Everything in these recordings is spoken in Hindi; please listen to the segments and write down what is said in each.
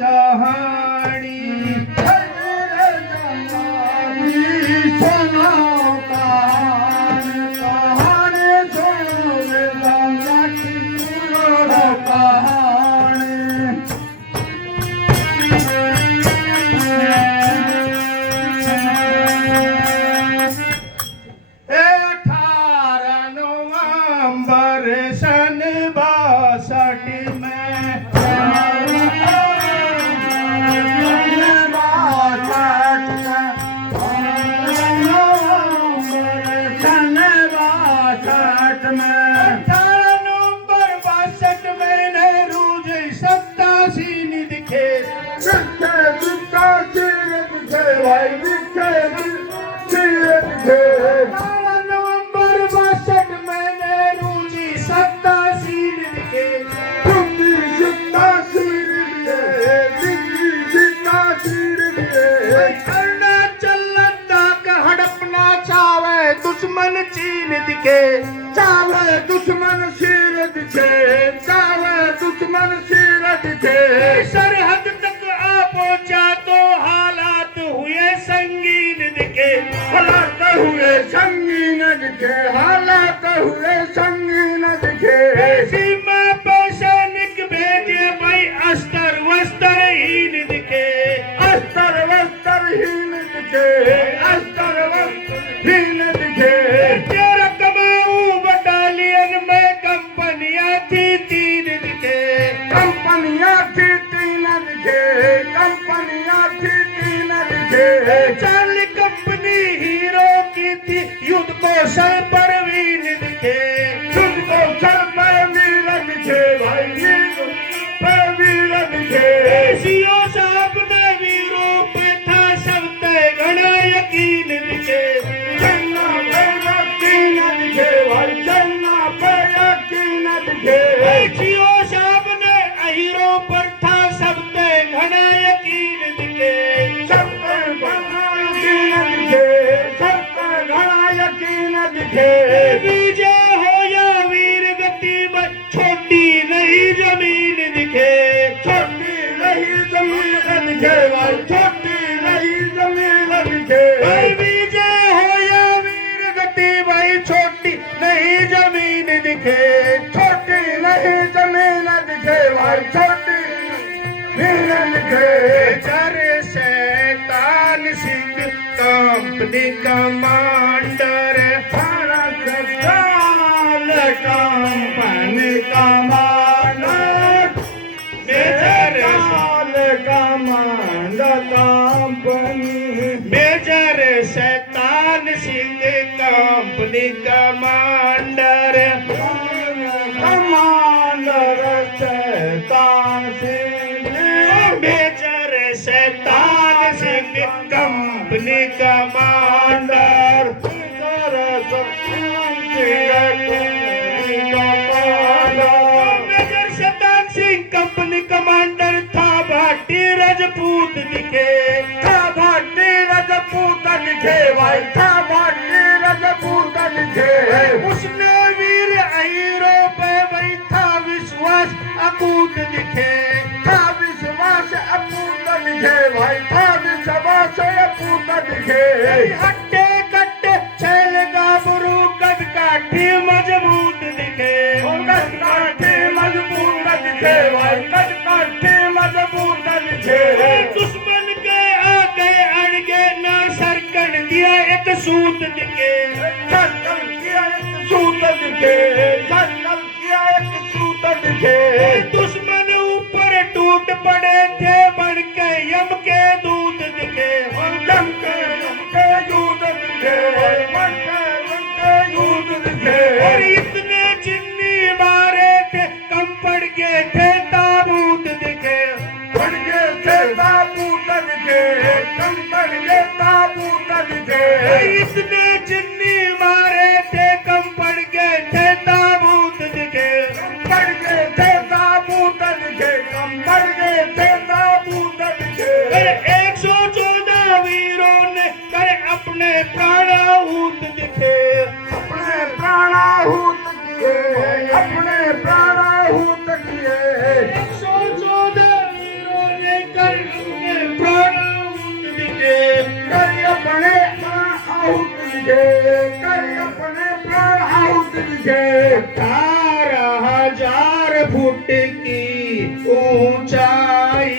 कहानी सुनो कहानी कहानी सुनो रे गंगा की सुनो कहानी ए 18 नवंबर सन 62 में दुश्मन चीन दिखे चावे दुश्मन सिर दिखे चावे दुश्मन सिर दिखे सरहद तक आ पहुंचा तो हालात हुए संगीन दिखे हालात हुए संगीन दिखे हालात हुए संगीन दिखे सीमा पर सैनिक भेजे भाई अस्तर वस्त्रहीन दिखे अस्तर वस्त्रहीन दिखे अस्तर वस्त्रहीन दिखे तेरा कमाऊ बटालियन में कंपनियां थी 3 दिखे कंपनियां थी 3 दिखे कंपनियां थी 3 दिखे चार्ली कंपनी हीरो की थी युद्ध कौशल परवीन दिखे युद्ध कौशल परवीन दिखे भाई परवीन दिखे सीओ साहब ने वीरों पे था सब तय घना यकीन दिखे चन्ना पे यकीन दिखे भाई चन्ना पे यकीन दिखे सीओ साहब ने हीरो पर था सब तय घना यकीन दिखे सब पे घना यकीन दिखे सब पे घना यकीन दिखे विजय हो या वीर गति में छोटी नहीं जमीन दिखे छोटी नहीं जमीन दिखे भाई छोटी नहीं जमीन दिखे विजय हो या वीर गति भाई छोटी नहीं जमीन दिखे छोटी नहीं जमीन दिखे भाई छोटी जमीन दिखे जर शैतान सिंह कंपनी कमांडर भारत काल कंपनी कमांडर मेजर काल commander company major Shaitan Singh company commander commander Shaitan Singh major Shaitan Singh company commander major Shaitan Singh company commander था भाटी रजपूत दिखे था भाटी रजपूत दिखे भाई था भाटी रजपूत दिखे उसने वीर हीरो पे वही था विश्वास अकूत दिखे था विश्वास अपूत दिखे भाई था विश्वास अपूत दिखे हट्टे कट्टे छैल गाबरू कद काठी मजबूत दिखे कद काठी मजबूत दिखे भाई कद काठी मजबूत दिखे दुश्मन के आगे अड़गे ना सरकन दिया एक सूत दिखे सर्कल किया एक सूत दिखे सर्कल किया एक सूत दिखे दुश्मन ऊपर टूट पड़े थे बन के यम के दूत दिखे यम के दूत दिखे मन के दूत दिखे और इतने चिन्नी मारे थे कम पड़ गए थे ताबूत दिखे पड़ गए थे ताबूत दिखे कम पड़ गए ताबूत दिखे इतने चिन्नी मारे थे कम पड़ गए थे ताबूत दिखे पड़ गए थे ताबूत दिखे कम पड़ गए थे ताबूत दिखे 114 वीरों ने करे अपने प्राणाहूत दिखे अपने प्राणाहूत किए अपने प्राणाहूत किए 114 वीरों ने दिखे 18,000 फुट की ऊंचाई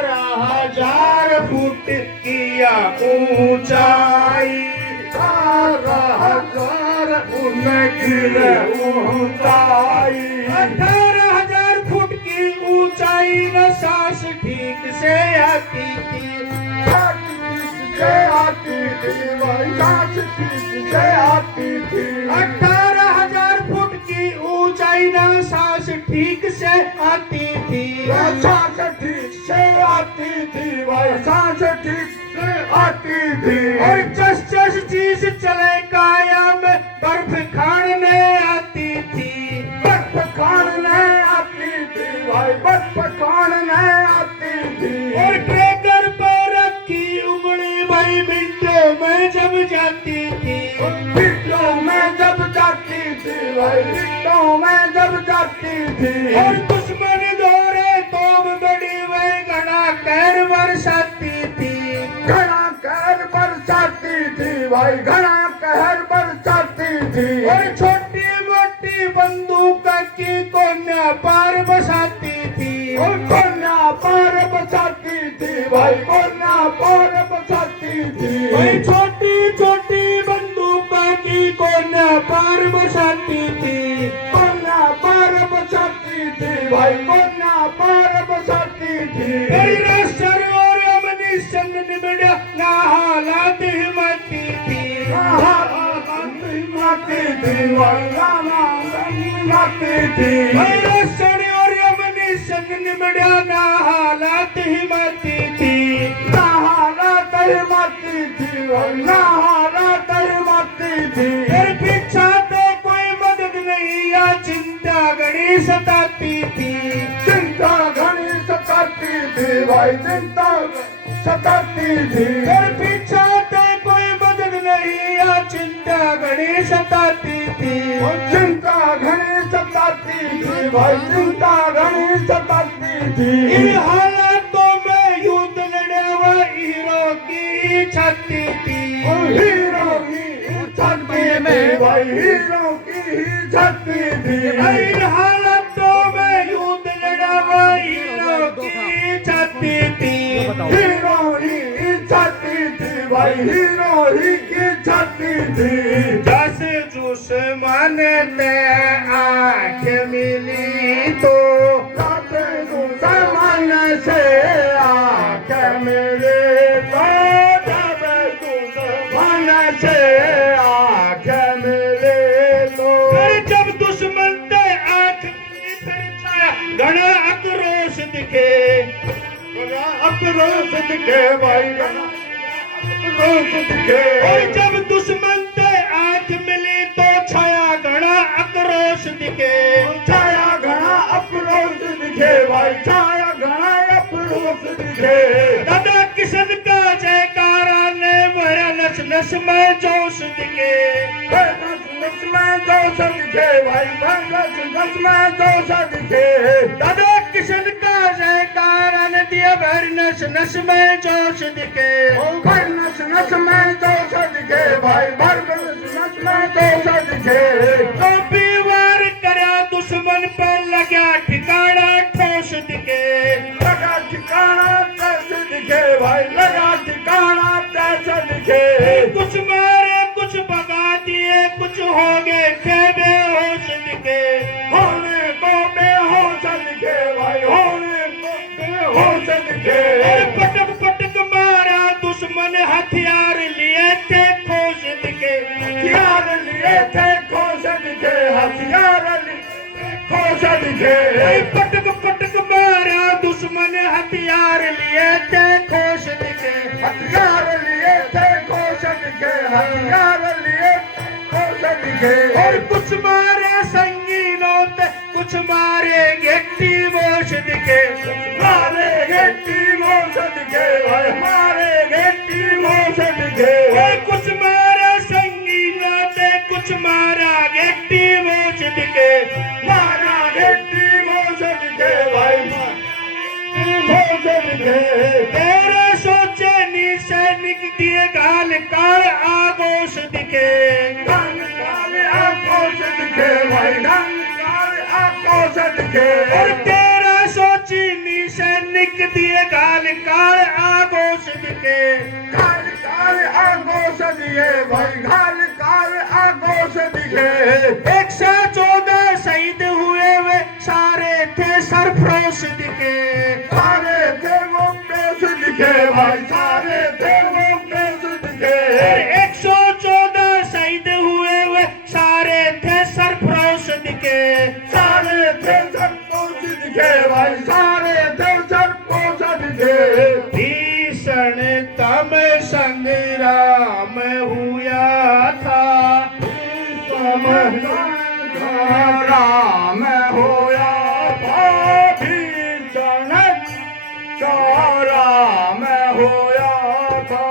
18,000 फुट की ऊंचाई 18,000 उनकी ऊंचाई 18,000 फुट की ऊंचाई न सांस ठीक से आती थी से आती थी वही सांस ठीक से आती थी 18,000 फुट की ऊंचाई न सांस ठीक से आती थी सांस ठीक से आती थी वही सांस ठीक से आती थी और जस जस चीज चले काया में बर्फ खाने आती थी बर्फ खाने आती थी भाई बर्फ खाने आती थी और ट्रैकर पर रखी उंगली भाई मिनटों में जब जाती थी मिट्टों में जब जाती थी भाई मिट्टों में जब जाती थी और दुश्मन दौरे तोब बड़ी वही घना कहर बरसाती थी घना कहर बरसाती थी भाई घना कहर बरसाती थी और छोटी मोटी बंदूक की कोन्या पार बसाती थी और कोन्या पार बसाती थी भाई कोन्या पार बसाती थी वही छोटी छोटी बंदूक की कोन्या पार बसाती थी कोन्या पार बसाती थी भाई कोन्या पार बसाती थी सर और अमनी संग निबड़ा ना हालात हिम्मती थी माती थी भाई नाना माती थी सर और अमनी संग निबड़ा ना हालात हिम्मती थी नहाना तय माती थी भाई नहाना तय माती थी फिर पीछा तो कोई मदद नहीं या चिंता घड़ी सताती थी चिंता घनी सताती थी भाई चिंता सताती थी फिर पीछा तो कोई मदद नहीं या चिंता घड़ी सताती थी चिंता घनी सताती थी भाई चिंता घनी सताती थी इन हालातों में युद्ध लड़े हुए हीरो की छाती थी हीरो की छाती में भाई हीरो की छाती थी इन हालातों में युद्ध लड़ा हुआ हीरो की छाती थी हीरो ही छाती थी भाई हीरो ही की छाती थी जस दुश्मन ते आंख मिली तो जाते दुश्मन से आंख मेरे तो जाते दुश्मन से आंख मेरे तो फिर जब दुश्मन ते आंख मिली फिर छाया घना आक्रोश दिखे अक्रोश दिखे भाई अक्रोश दिखे और जब दुश्मन ते आंख मिली तो छाया घना आक्रोश दिखे छाया घना अक्रोश दिखे भाई छाया घना अक्रोश दिखे दादा किशन का जयकारा ने भरा नस नस में जोश दिखे नस में जोश दिखे भाई नस में जोश दिखे दादा किशन का जयकारा ने दिया भर नस नस में जोश दिखे भर नस नस में जोश दिखे भाई भर नस में जोश दिखे तो बीवार करा दुश्मन पर लगा ठिकाना ठोस दिखे लगा ठिकाना कैसे दिखे भाई लगा ठिकाना कैसे दिखे कुछ मारे कुछ भगा दिए कुछ हो गए थे बेहोश दिखे होने को बेहोश दिखे भाई होने को बेहोश दिखे पटक पटक मारा दुश्मन हथियार लिए थे ठोस दिखे हथियार लिए थे खोस दिखे हथियार लिए खोस दिखे पटक पटक मारा दुश्मन हथियार लिए थे खोश दिखे हथियार लिए थे खोस दिखे हथियार लिए खोस दिखे और कुछ मारे संगीनों ते कुछ मारे गेट्टी वोश दिखे मारे गेट्टी मोश दिखे भाई मारे गेट्टी मोश दिखे कुछ मारा संगीनों ते कुछ मारा गेट्टी वोश दिखे मारा गेट्टी मोश दिखे भाई तेरे सोचे नी सैनिक दिए गाल काल आगोश दिखे और तेरा सोची नी सैनिक दिए गाल काल आगोश दिखे 114 शहीद हुए वे सारे थे सरफरोश दिखे सारे थे वो पेश दिखे भाई सारे थे वो पेश दिखे 114 शहीद हुए वे सारे थे सरफरोश दिखे सारे थे संतोष दिखे भाई सारे थे संतोष दिखे भीषण तम संग्राम हुआ था राम होया भीषण राम होया था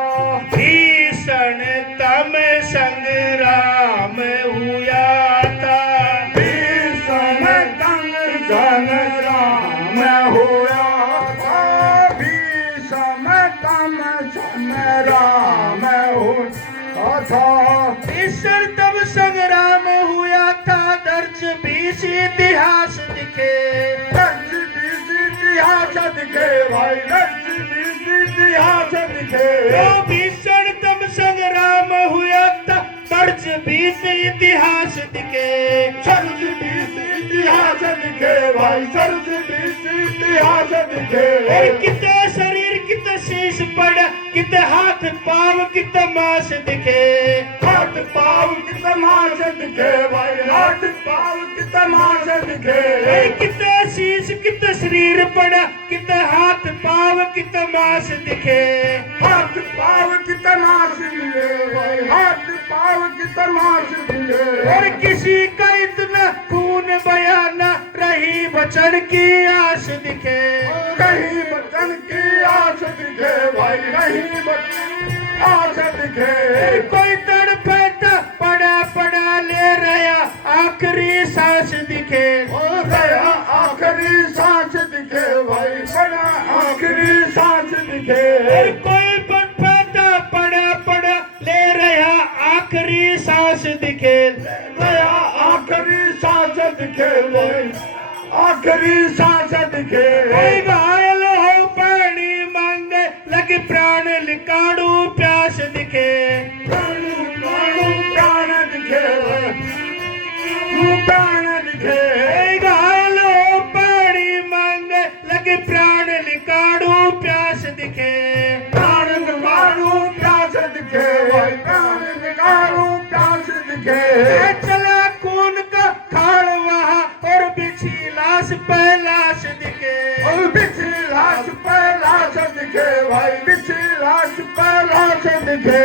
भीषण तम संग्राम हुआ था भीषण संग्राम होया था भीषण संग्राम होया था भीषण तम संग्राम हुआ था दर्ज 20 इतिहास दिखे दर्ज 20 इतिहास दिखे भाई दर्ज 20 इतिहास दिखे तो भीषण तम संग्राम हुआ था दर्ज 20 इतिहास दिखे दर्ज 20 इतिहास दिखे भाई दर्ज 20 इतिहास दिखे और कितने शरीर कितने शीश पड़ा कितने हाथ पाव कितने मांस दिखे हाथ पाव की तमाश दिखे भाई हाथ पाव की तमाश दिखे कितने शीश कितने शरीर पड़ा कितने हाथ पाव कितने मांस दिखे हाथ पाव की तमाश दिखे भाई हाथ पाव की तमाश दिखे और किसी का इतना खून बयाना रही बचन की आस दिखे कहीं बचन की आस दिखे भाई कहीं बचन की आस दिखे कोई तड़पता पड़ा पड़ा ले रहा आखिरी सांस दिखे गया आखिरी सांस दिखे भाई बड़ा आखिरी सांस दिखे कोई तड़पता पड़ा पड़ा ले रहा आखिरी सांस दिखे गया आखिरी सांस दिखे भाई आखिरी सांस दिखे कोई घायल हो पानी मांगे लगे प्राण लिकाड़ू प्यास दिखे प्राण दिखे प्राण दिखे घायल हो पानी मांगे लगे प्राण लिकाड़ू प्यास दिखे प्राण निकालू प्यास दिखे भाई प्राण निकालू प्यास दिखे चला खून का खाड़ वहाँ और बिछी लाश पे लाश दिखे और बिछी लाश पे लाश दिखे भाई बिछी लाश पे लाश दिखे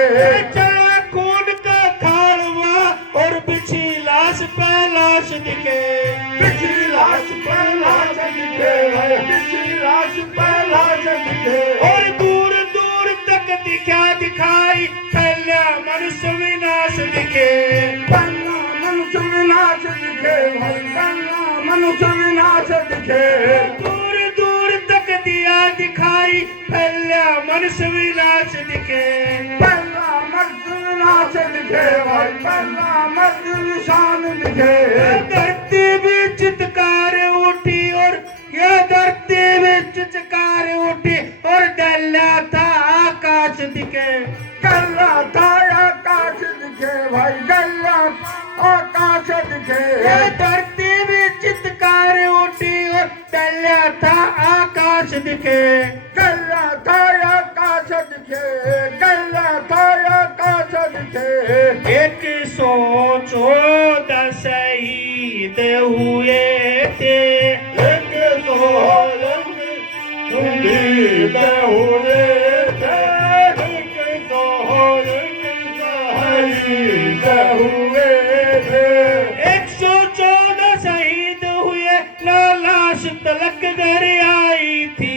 चला खून का खाड़ वहाँ और बिछी लाश पे लाश दिखे बिछी लाश पे लाश दिखे भाई बिछी लाश पे लाश दिखे और दूर दूर तक दिखाई फैला मनुष्य विनाश दिखे पन्ना मनुष्य विनाश दिखे भाई पन्ना मनुष्य विनाश दिखे दूर दूर तक दिया दिखाई फैला मनुष्य विनाश दिखे पन्ना मनुष्य विनाश दिखे भाई पन्ना मनुष्य निशान दिखे धरती भी चित्कार उठी और यह धरती भी चित्कार उठी और डला था आकाश दिखे गल्ला था आकाश दिखे भाई गल्ला आकाश दिखे यह धरती भी चित्कार उठी और डला था आकाश दिखे गल्ला था आकाश दिखे गल्ला था आकाश दिखे 114 शहीद हुए थे शहीद हुए थे शहीद हुए थे 114 शहीद हुए लाश तलक घर आई थी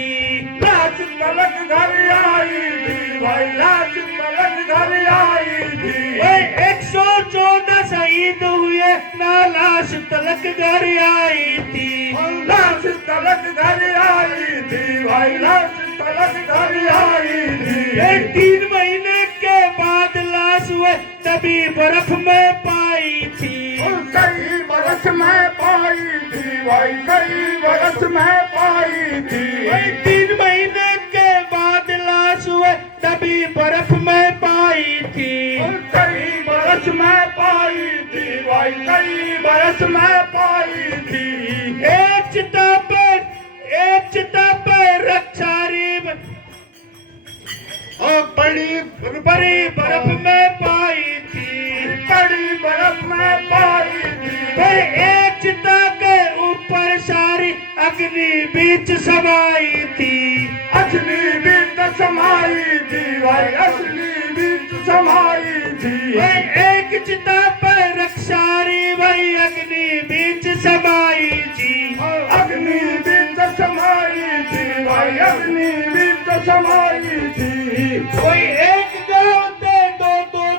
लाश तलक घर आई थी भाई लाश तलक घर आई थी 114 शहीद शहीद हुए ना लाश तलक घर आई थी। लाश तलक घर आई थी भाई, लाश तलक घर आई थी। ये 3 महीने के बाद लाश हुए तभी बर्फ में पाई थी। कई बरस में पाई थी भाई, कई बरस में पाई थी। 3 महीने के बाद लाश हुए तभी बर्फ में पाई थी। कई बरस में पाई थी भाई, कई बरस में पाई थी। एक चिता पर रक्षारी और बड़ी बर्फ में पाई थी। बड़ी बर्फ में पाई थी। फिर एक चिता के ऊपर सारी अग्नि बीच समाई थी। असली बीच समाई थी भाई, असली बीच समाई थी। एक चिता पर रक्षारी वही अग्नि बीच समाई थी। अग्नि बीच समाई थी भाई, अग्नि बीच समाई थी। कोई एक गाँव से दो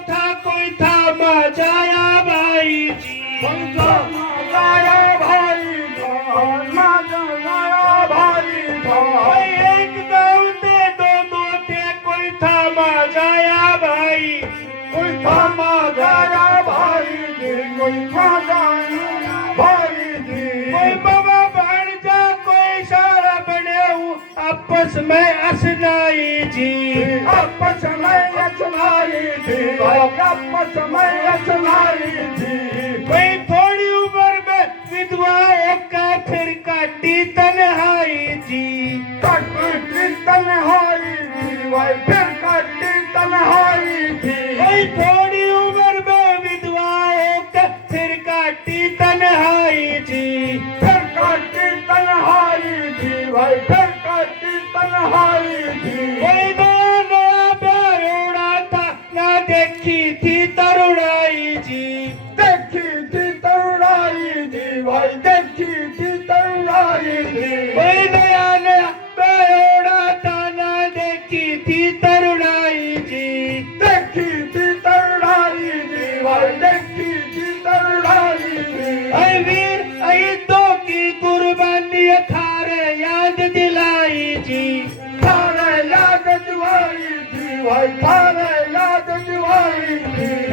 था, कोई था माजाया भाई जी। माया भाई था, माया भाई था। कोई एक गाँव से दो थे, कोई था माजाया भाई। कोई था माया भाई जी, कोई माया भाई जी। कोई बाबा बन जा, कोई सारा बने आपस में असनाई जी। आपस में असनाई थी भाई, आपस में असनाई थी। कोई थोड़ी उम्र में विधवाओं का फिर काटी तन्हाई जी। काटी तन्हाई थी भाई, फिर काटी तन्हाई थी। कोई थोड़ी उम्र में विधवाओं का फिर काटी तन्हाई जी। फिर काटी तन्हाई थी भाई, फिर काटी तन्हाई थी। कोई नया बरोड़ा था, ना देखी थी तरुणाई जी। देखी थी तरुणाई थी भाई, देखी थी तरुणाई थी। कोई नया बरोड़ा था, ना देखी थी तरुणाई जी। देखी थी तरुणाई थी भाई, देखी थी तरुणाई थी। वीर